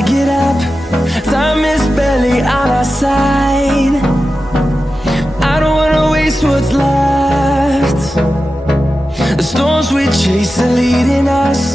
I get up, time is barely on our side. I don't wanna waste what's left. The storms we chase are leading us.